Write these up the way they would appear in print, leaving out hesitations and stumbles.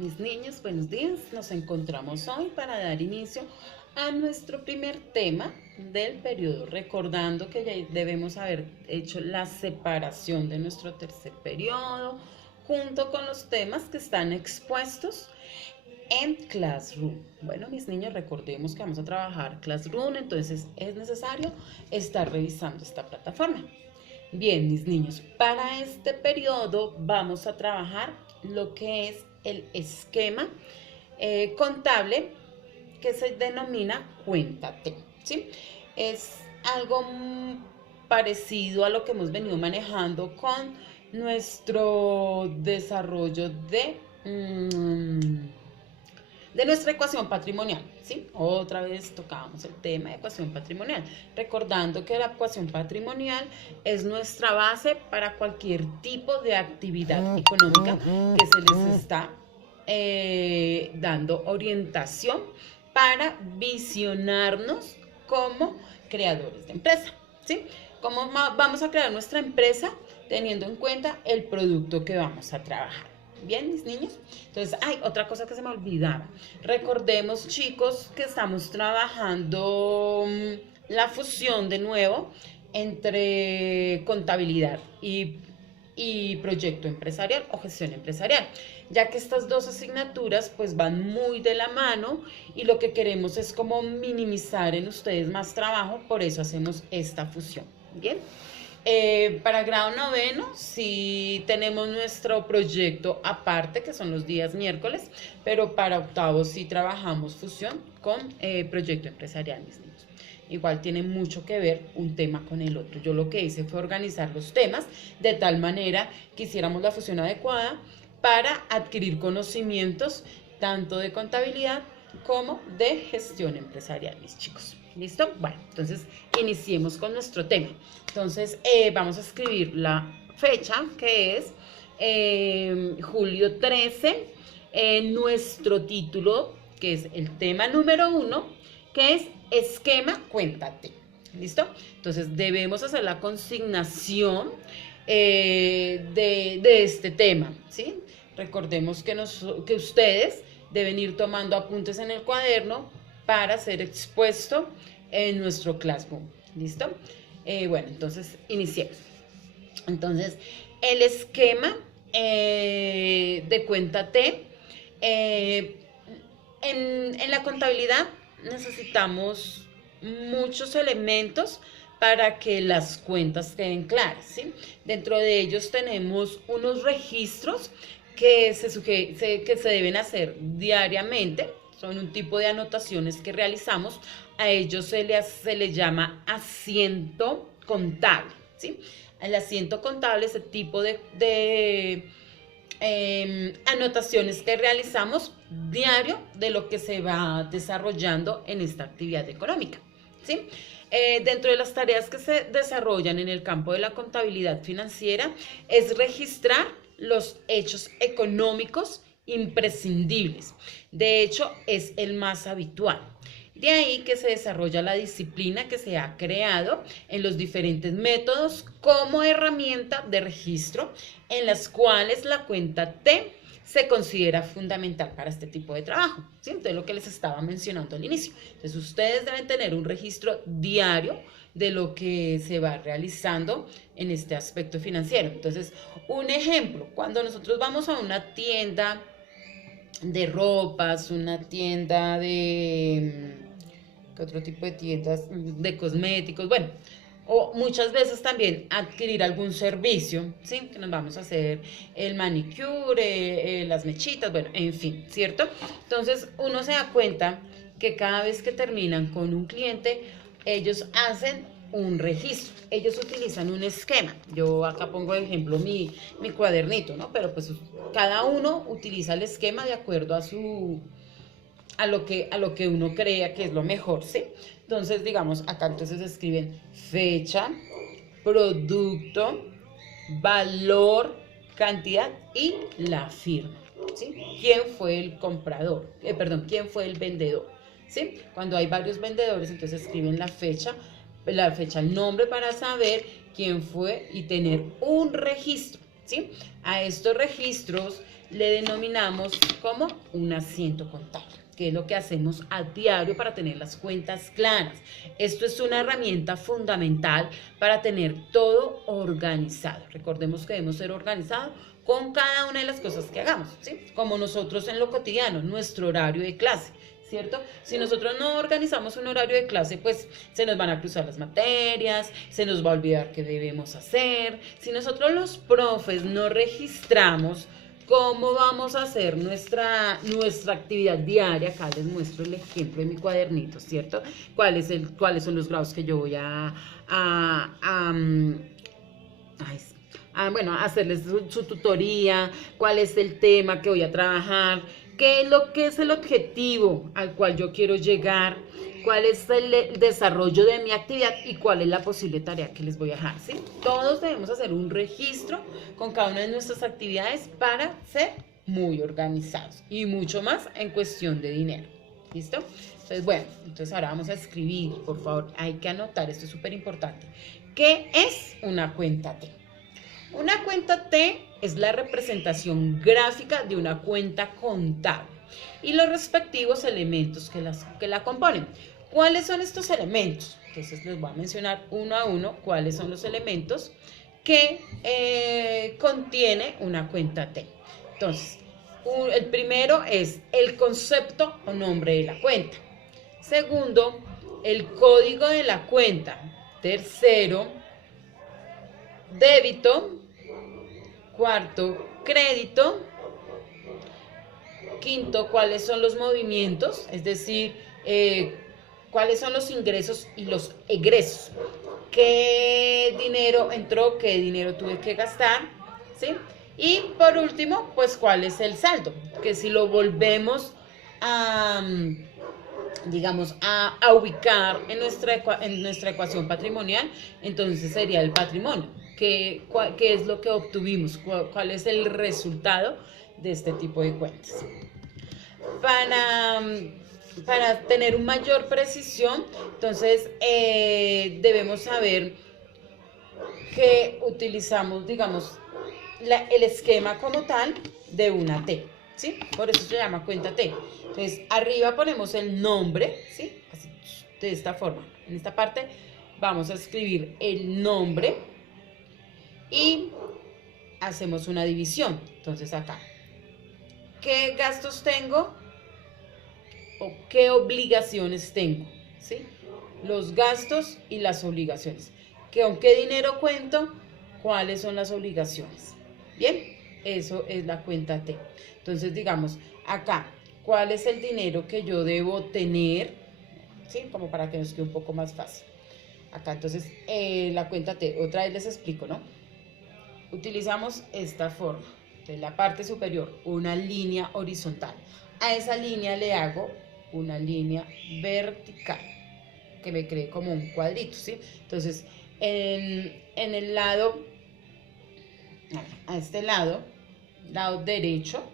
Mis niños, buenos días. Nos encontramos hoy para dar inicio a nuestro primer tema del periodo, recordando que ya debemos haber hecho la separación de nuestro tercer periodo junto con los temas que están expuestos en Classroom. Bueno, mis niños, recordemos que vamos a trabajar Classroom, entonces es necesario estar revisando esta plataforma. Bien, mis niños, para este periodo vamos a trabajar lo que es el esquema contable que se denomina Cuéntate, ¿sí? Es algo parecido a lo que hemos venido manejando con nuestro desarrollo de nuestra ecuación patrimonial, ¿sí? Otra vez tocábamos el tema de ecuación patrimonial, recordando que la ecuación patrimonial es nuestra base para cualquier tipo de actividad económica que se les está dando orientación para visionarnos como creadores de empresa, ¿sí? ¿Cómo vamos a crear nuestra empresa teniendo en cuenta el producto que vamos a trabajar? Bien, mis niños. Entonces, hay otra cosa que se me olvidaba. Recordemos, chicos, que estamos trabajando la fusión de nuevo entre contabilidad y proyecto empresarial o gestión empresarial, ya que estas dos asignaturas pues van muy de la mano y lo que queremos es como minimizar en ustedes más trabajo, por eso hacemos esta fusión. Bien. Para grado noveno, sí tenemos nuestro proyecto aparte, que son los días miércoles, pero para octavo sí trabajamos fusión con proyecto empresarial, mis niños. Igual tiene mucho que ver un tema con el otro. Yo lo que hice fue organizar los temas de tal manera que hiciéramos la fusión adecuada para adquirir conocimientos tanto de contabilidad como de gestión empresarial, mis chicos. ¿Listo? Bueno, entonces iniciemos con nuestro tema. Entonces vamos a escribir la fecha, que es julio 13, nuestro título, que es el tema número 1, que es esquema Cuéntate. ¿Listo? Entonces debemos hacer la consignación de este tema, ¿sí? Recordemos que ustedes deben ir tomando apuntes en el cuaderno para ser expuesto en nuestro Classroom. ¿Listo? Bueno, entonces iniciemos. Entonces, el esquema de Cuéntate, en la contabilidad necesitamos muchos elementos para que las cuentas queden claras, ¿sí? Dentro de ellos tenemos unos registros que se deben hacer diariamente. Son un tipo de anotaciones que realizamos. A ellos se les llama asiento contable, ¿sí? El asiento contable es el tipo de anotaciones que realizamos diario de lo que se va desarrollando en esta actividad económica, ¿sí? Dentro de las tareas que se desarrollan en el campo de la contabilidad financiera es registrar los hechos económicos imprescindibles. De hecho, es el más habitual. De ahí que se desarrolla la disciplina que se ha creado en los diferentes métodos como herramienta de registro en las cuales la cuenta T se considera fundamental para este tipo de trabajo, ¿sí? Entonces, lo que les estaba mencionando al inicio. Entonces, ustedes deben tener un registro diario de lo que se va realizando en este aspecto financiero. Entonces, un ejemplo, cuando nosotros vamos a una tienda de ropas, una tienda de ¿qué otro tipo de tiendas? De cosméticos, bueno, o muchas veces también adquirir algún servicio, ¿sí? Que nos vamos a hacer el manicure, las mechitas, bueno, en fin, ¿cierto? Entonces uno se da cuenta que cada vez que terminan con un cliente, ellos hacen un registro, ellos utilizan un esquema. Yo acá pongo de ejemplo mi cuadernito, ¿no? Pero pues cada uno utiliza el esquema de acuerdo a lo que uno crea que es lo mejor, ¿sí? Entonces, digamos, acá entonces escriben fecha, producto, valor, cantidad y la firma, ¿sí? ¿Quién fue el comprador? Perdón, ¿quién fue el vendedor? ¿Sí? Cuando hay varios vendedores, entonces escriben la fecha, el nombre para saber quién fue y tener un registro, ¿sí? A estos registros le denominamos como un asiento contable, que es lo que hacemos a diario para tener las cuentas claras. Esto es una herramienta fundamental para tener todo organizado. Recordemos que debemos ser organizados con cada una de las cosas que hagamos, ¿sí? Como nosotros en lo cotidiano, nuestro horario de clase, ¿cierto? Si nosotros no organizamos un horario de clase, pues se nos van a cruzar las materias, se nos va a olvidar qué debemos hacer. Si nosotros los profes no registramos cómo vamos a hacer nuestra actividad diaria, acá les muestro el ejemplo de mi cuadernito, ¿cierto? ¿Cuáles son los grados que yo voy bueno, hacerles su tutoría, cuál es el tema que voy a trabajar, qué es lo que es el objetivo al cual yo quiero llegar, cuál es el desarrollo de mi actividad y cuál es la posible tarea que les voy a dejar, ¿sí? Todos debemos hacer un registro con cada una de nuestras actividades para ser muy organizados y mucho más en cuestión de dinero, ¿listo? Entonces, bueno, entonces ahora vamos a escribir, por favor, hay que anotar, esto es súper importante. ¿Qué es una cuenta T? Una cuenta T es la representación gráfica de una cuenta contable y los respectivos elementos que la componen. ¿Cuáles son estos elementos? Entonces les voy a mencionar uno a uno cuáles son los elementos que contiene una cuenta T. Entonces, el primero es el concepto o nombre de la cuenta. Segundo, el código de la cuenta. Tercero, débito. Cuarto, crédito. Quinto, cuáles son los movimientos, es decir, cuáles son los ingresos y los egresos. ¿Qué dinero entró? ¿Qué dinero tuve que gastar? ¿Sí? Y por último, pues cuál es el saldo, que si lo volvemos a, digamos, a ubicar en nuestra ecuación patrimonial, entonces sería el patrimonio. ¿Qué es lo que obtuvimos? ¿Cuál es el resultado de este tipo de cuentas? Para tener una mayor precisión, entonces debemos saber que utilizamos, digamos, el esquema como tal de una T, ¿sí? Por eso se llama cuenta T. Entonces, arriba ponemos el nombre, ¿sí? Así, de esta forma. En esta parte vamos a escribir el nombre y hacemos una división. Entonces, acá, ¿qué gastos tengo? ¿O qué obligaciones tengo? ¿Sí? Los gastos y las obligaciones. ¿Con qué dinero cuento? ¿Cuáles son las obligaciones? Bien, eso es la cuenta T. Entonces, digamos, acá, ¿cuál es el dinero que yo debo tener? ¿Sí? Como para que nos quede un poco más fácil. Acá, entonces, la cuenta T, otra vez les explico, ¿no? Utilizamos esta forma. De la parte superior, una línea horizontal. A esa línea le hago una línea vertical que me cree como un cuadrito, ¿sí? Entonces, en el lado, a este lado derecho,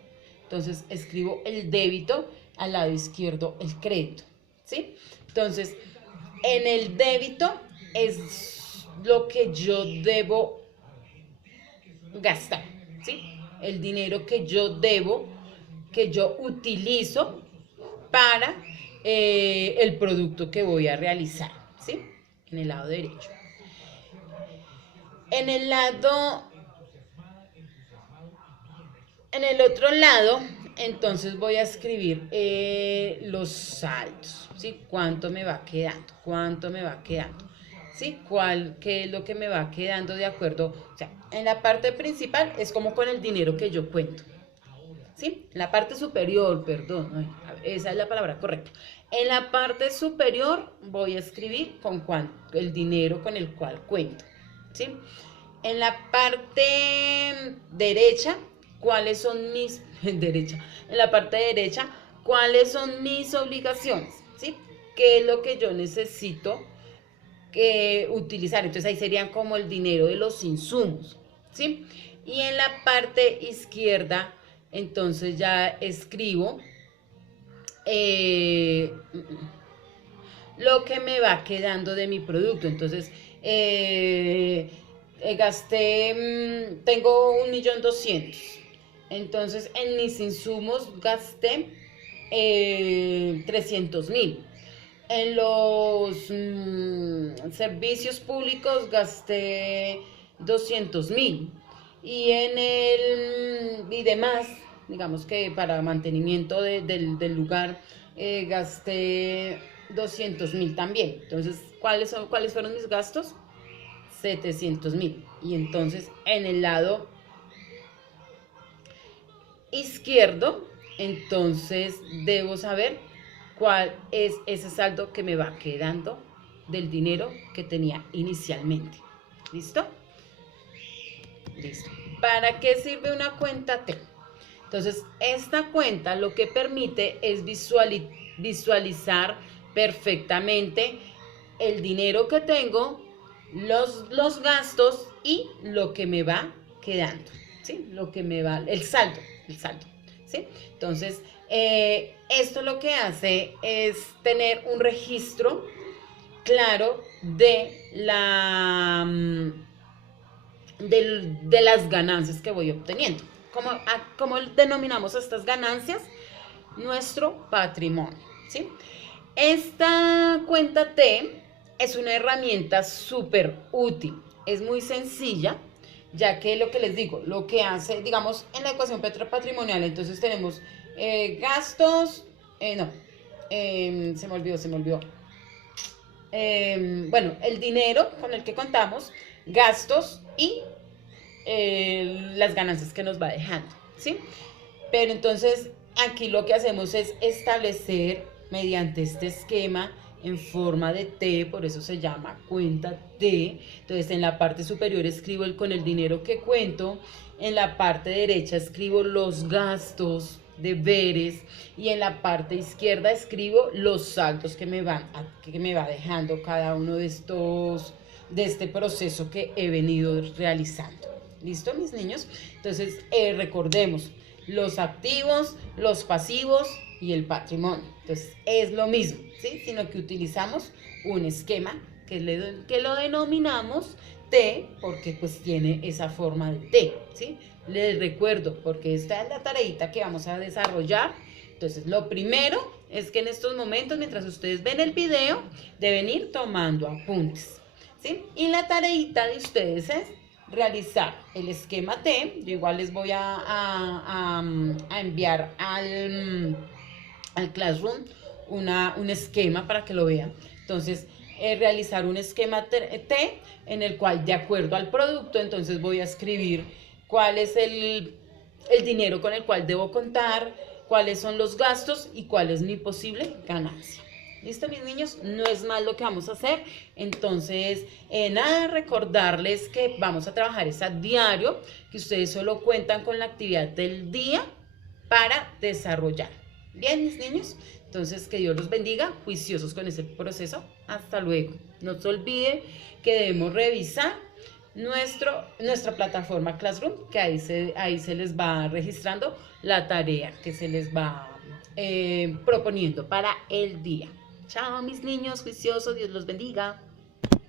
entonces escribo el débito, al lado izquierdo el crédito, ¿sí? Entonces, en el débito es lo que yo debo gastar, ¿sí? El dinero que yo debo, que yo utilizo para el producto que voy a realizar, ¿sí? En el lado derecho. En el otro lado, entonces voy a escribir los saldos, ¿sí? ¿Cuánto me va quedando? ¿Cuánto me va quedando? ¿Sí? ¿Qué es lo que me va quedando de acuerdo? O sea, en la parte principal es como con el dinero que yo cuento, ¿sí? En la parte superior, perdón, esa es la palabra correcta. En la parte superior voy a escribir el dinero con el cual cuento, ¿sí? En la parte derecha, ¿cuáles son mis derecha? En la parte derecha, ¿cuáles son mis obligaciones? ¿Sí? ¿Qué es lo que yo necesito utilizar? Entonces ahí serían como el dinero de los insumos, ¿sí? Y en la parte izquierda, entonces ya escribo lo que me va quedando de mi producto. Entonces, gasté, tengo 1.200.000. Entonces, en mis insumos gasté 300.000. En los servicios públicos gasté 200.000. Y demás, digamos que para mantenimiento del lugar, gasté 200.000 también. Entonces, ¿cuáles fueron mis gastos? 700.000. Y entonces, en el lado izquierdo, entonces debo saber cuál es ese saldo que me va quedando del dinero que tenía inicialmente. ¿Listo? Listo. ¿Para qué sirve una cuenta T? Entonces, esta cuenta lo que permite es visualizar perfectamente el dinero que tengo, los gastos y lo que me va quedando, ¿sí? Lo que me va, el saldo, ¿sí? Entonces, esto lo que hace es tener un registro claro de de las ganancias que voy obteniendo. ¿Cómo denominamos estas ganancias? Nuestro patrimonio, ¿sí? Esta cuenta T es una herramienta súper útil, es muy sencilla, ya que lo que les digo, lo que hace, digamos, en la ecuación patrimonial, entonces tenemos gastos, no, se me olvidó. Bueno, el dinero con el que contamos, gastos y las ganancias que nos va dejando, ¿sí? Pero entonces aquí lo que hacemos es establecer mediante este esquema en forma de T, por eso se llama cuenta T. Entonces en la parte superior escribo con el dinero que cuento, en la parte derecha escribo los gastos, deberes, y en la parte izquierda escribo los saldos que me va dejando cada uno de este proceso que he venido realizando. ¿Listo, mis niños? Entonces, recordemos, los activos, los pasivos y el patrimonio. Entonces, es lo mismo, ¿sí? Sino que utilizamos un esquema que lo denominamos T, porque pues tiene esa forma de T, ¿sí? Les recuerdo, porque esta es la tareita que vamos a desarrollar. Entonces, lo primero es que en estos momentos, mientras ustedes ven el video, deben ir tomando apuntes, ¿sí? Y la tareita de ustedes es realizar el esquema T. Yo igual les voy a enviar al Classroom un esquema para que lo vean. Entonces, realizar un esquema T en el cual, de acuerdo al producto, entonces voy a escribir cuál es el dinero con el cual debo contar, cuáles son los gastos y cuál es mi posible ganancia. ¿Listo, mis niños? No es más lo que vamos a hacer. Entonces, nada, recordarles que vamos a trabajar a diario, que ustedes solo cuentan con la actividad del día para desarrollar. Bien, mis niños. Entonces, que Dios los bendiga, juiciosos con ese proceso. Hasta luego. No se olvide que debemos revisar nuestra plataforma Classroom, que ahí se les va registrando la tarea que se les va proponiendo para el día. Chao, mis niños juiciosos, Dios los bendiga.